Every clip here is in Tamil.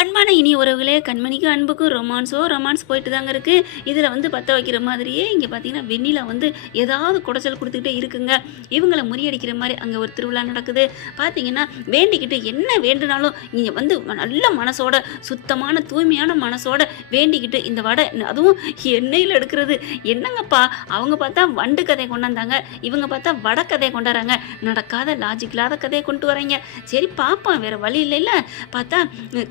அன்பான இனி உறவுகளே கண்மணிக்கும் அன்புக்கும் ரொமான்ஸோ ரொமான்ஸ் போயிட்டு தாங்க இருக்குது இதில் வந்து பற்ற வைக்கிற மாதிரியே இங்கே பார்த்தீங்கன்னா வெண்ணிலா வந்து ஏதாவது குடைச்சல் கொடுத்துக்கிட்டே இருக்குங்க. இவங்களை முறியடிக்கிற மாதிரி அங்கே ஒரு திருவிழா நடக்குது. பார்த்தீங்கன்னா வேண்டிக்கிட்டு என்ன வேண்டுனாலும் இங்கே வந்து நல்ல மனசோட சுத்தமான தூய்மையான மனசோட வேண்டிக்கிட்டு இந்த வடை அதுவும் எண்ணெயில் எடுக்கிறது. என்னங்கப்பா? அவங்க பார்த்தா வண்டு கதையை கொண்டாந்தாங்க. இவங்க பார்த்தா வடை கதையை கொண்டாடுறாங்க நடக்காத லாஜிக் இல்லாத கதையை கொண்டு வராங்க சரி பார்ப்போம் வேறு வழி இல்லைல்ல. பார்த்தா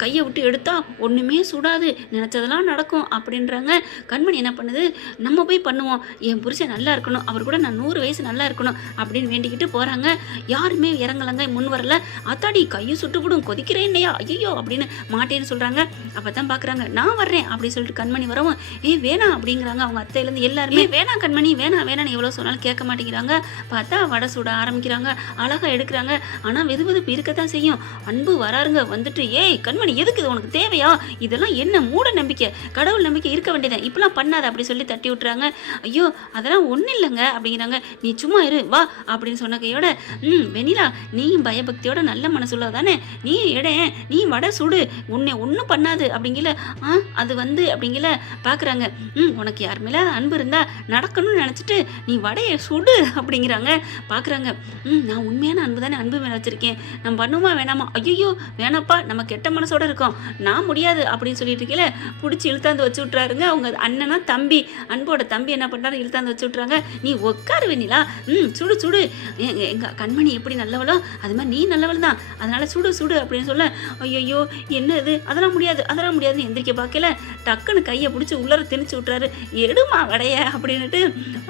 கையை விட்டு எடுத்தா ஒன்றுமே சுடாது நினச்சதெல்லாம் நடக்கும் அப்படின்றாங்க. கண்மணி என்ன பண்ணுது? நம்ம போய் பண்ணுவோம். என் புருஷன் நல்லா இருக்கணும். அவர் கூட நான் நூறு வயசு நல்லா இருக்கணும் அப்படின்னு வேண்டிக்கிட்டு போகிறாங்க யாருமே இறங்கலங்க முன் வரல. அத்தாடி கையை சுட்டுவிடும் கொதிக்கிறேன் இல்லையா ஐயோ அப்படின்னு மாட்டேன்னு சொல்கிறாங்க அப்போ தான் பார்க்குறாங்க நான் வர்றேன் அப்படின்னு சொல்லிட்டு கண்மணி வரவும் ஏய் வேணாம் அப்படிங்கிறாங்க. அவங்க அத்தையிலேருந்து எல்லாருமே வேணாம் கண்மணி வேணாம் வேணாம் எவ்வளோ சொன்னாலும் கேட்க மாட்டேங்கிறாங்க. பார்த்தா வடை சுட ஆரம்பிக்கிறாங்க. அழகாக எடுக்கிறாங்க. ஆனால் வெது வெதுப்பு இருக்கத்தான் செய்யும். அன்பு வராருங்க வந்துட்டு ஏய் கண்மணி எதுக்கு இது உனக்கு தேவையா? இதெல்லாம் என்ன மூட நம்பிக்கை? கடவுள் நம்பிக்கை இருக்க வேண்டியதான் இப்பெல்லாம் பண்ணாத அப்படி சொல்லி தட்டி விட்டுறாங்க. ஐயோ அதெல்லாம் ஒன்றும் இல்லைங்க அப்படிங்கிறாங்க. நீ சும்மா இரு வா அப்படின்னு சொன்ன கையோட ம் வெனிலா நீயும் பயபக்தியோட நல்ல மனசுள்ள தானே நீ எடே நீ வடை சுடு. உன்னை ஒன்றும் பண்ணாது. அப்படிங்கல ஆ அது வந்து அப்படிங்கல பார்க்குறாங்க ம் உனக்கு யார் மேலே அன்பு இருந்தா நடக்கணும்னு நினச்சிட்டு நீ வடையை சுடு அப்படிங்கிறாங்க. பார்க்குறாங்க ம் நான் உண்மையான அன்பு தானே அன்பு மேலே வச்சுருக்கேன். நம்ம பண்ணுமா வேணாமா? ஐயோ வேணாப்பா. நம்ம கெட்ட மனசோட இருக்கோம். நான் முடியாது அப்படின்னு சொல்லிட்டு இருக்கீங்களே பிடிச்சி இழுத்தாந்து வச்சு விட்றாருங்க அவங்க அண்ணனா தம்பி அன்போட தம்பி என்ன பண்ணுறாரு இழுத்தாந்து வச்சு விட்றாங்க நீ உட்காரு வெண்ணிலா. ம் சுடு சுடு. எங்கள் எங்கள் கண்மணி எப்படி நல்லவளோ அது மாதிரி நீ நல்லவள் தான். அதனால் சுடு சுடு அப்படின்னு சொல்ல ஐயோ என்ன இது அதெல்லாம் முடியாது அதெல்லாம் முடியாதுன்னு எந்திரிக்க பார்க்கல. டக்குன்னு கையை பிடிச்சி உள்ளர திணிச்சு விட்றாரு எடுமா வடைய அப்படின்னுட்டு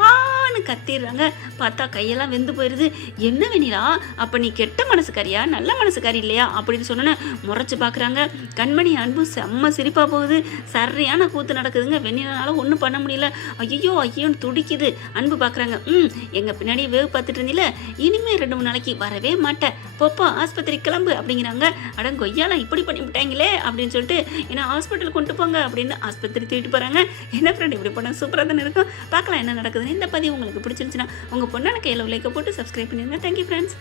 ஆன்னு கத்திடுறாங்க. பார்த்தா கையெல்லாம் வெந்து போயிடுது என்ன வெண்ணிலா அப்போ நீ கெட்ட மனசுக்காரியா நல்ல மனசுக்காரி இல்லையா அப்படின்னு சொன்னோன்னே முறைச்சி பார்க்குறாங்க. கண்மணி அன்பு செம்ம சிரிப்பாக போகுது. சரியான கூத்து நடக்குதுங்க. வெண்ணிலால ஒன்றும் பண்ண முடியல. ஐயோ ஐயோன்னு துடிக்குது. அன்பு பார்க்குறாங்க ம் எங்கள் பின்னாடி வேவு பார்த்துட்டு இருந்தீல? இனிமேல் ரெண்டு மூணு நாளைக்கு வரவே மாட்டேன். போப்பா ஆஸ்பத்திரி கிளம்பு அப்படிங்கிறாங்க. அட கொய்யாலாம் இப்படி பண்ணி விட்டாங்களே அப்படின்னு சொல்லிட்டு ஏன்னா ஹாஸ்பிட்டல் கொண்டு போங்க அப்படின்னு ஆஸ்பத்திரி தூக்கிட்டு போகிறாங்க என்ன ஃப்ரெண்ட் இப்படி பண்ண சூப்பராக தானே இருக்கும். பார்க்கலாம் என்ன நடக்குதுன்னு. இந்த பதிவு உங்களுக்கு பிடிச்சிருந்துச்சுன்னா உங்கள் பொண்ணான கையில் லைக்கை போட்டு சப்ஸ்கிரைப் பண்ணிடுங்க. Thank you friends